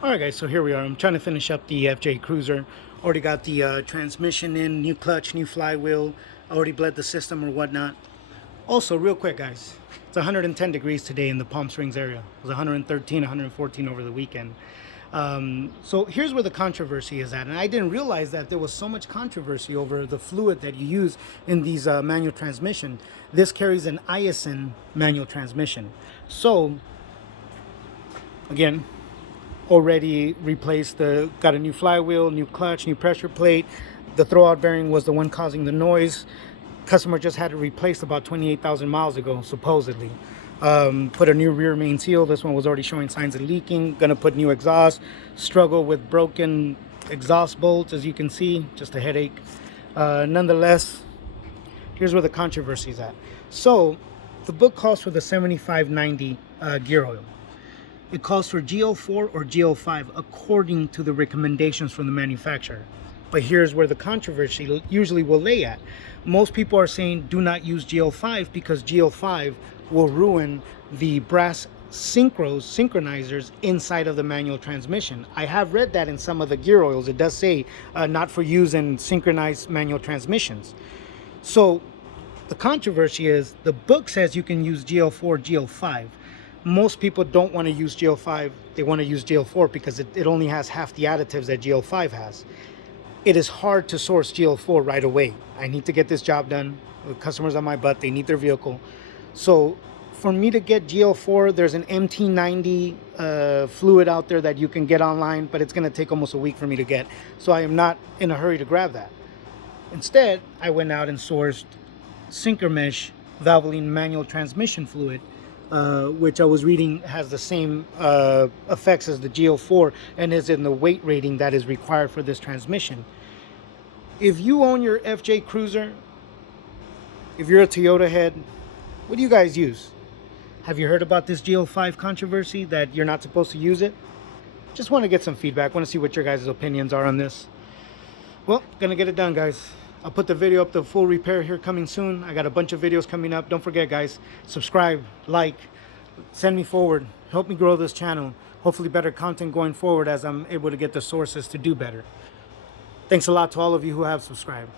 All right, guys, so here we are. I'm trying to finish up the FJ Cruiser. Already got the transmission in, new clutch, new flywheel. Already bled the system or whatnot. Also, real quick, guys, it's 110 degrees today in the Palm Springs area. It was 113, 114 over the weekend. So here's where the controversy is at. And I didn't realize that there was so much controversy over the fluid that you use in these manual transmission. This carries an Aisin manual transmission. So, again, already replaced got a new flywheel, new clutch, new pressure plate. The throwout bearing was the one causing the noise. Customer just had it replaced about 28,000 miles ago, supposedly. Put a new rear main seal. This one was already showing signs of leaking. Gonna put new exhaust. Struggle with broken exhaust bolts, as you can see, just a headache. Nonetheless, here's where the controversy is at. So, the book calls for the 7590 gear oil. It calls for GL4 or GL5 according to the recommendations from the manufacturer. But here's where the controversy usually will lay at. Most people are saying do not use GL5 because GL5 will ruin the brass synchronizers inside of the manual transmission. I have read that in some of the gear oils. It does say not for use in synchronized manual transmissions. So the controversy is the book says you can use GL4, GL5. Most people don't want to use GL5. They want to use GL4 because it only has half the additives that GL5 has. It is hard to source GL4 right away. I need to get this job done. The customers on my butt, they need their vehicle. So for me to get GL4, there's an MT90 fluid out there that you can get online, but it's going to take almost a week for me to get. So I am not in a hurry to grab that. Instead, I went out and sourced Synchromesh Valvoline manual transmission fluid, which I was reading has the same effects as the GL4 and is in the weight rating that is required for this transmission. If you own your FJ Cruiser, if you're a Toyota head, what do you guys use? Have you heard about this GL5 controversy that you're not supposed to use it? Just want to get some feedback. Want to see what your guys' opinions are on this. Well, gonna get it done, guys. I'll put the video up, the full repair here coming soon. I got a bunch of videos coming up. Don't forget, guys, subscribe, like, send me forward. Help me grow this channel. Hopefully better content going forward as I'm able to get the sources to do better. Thanks a lot to all of you who have subscribed.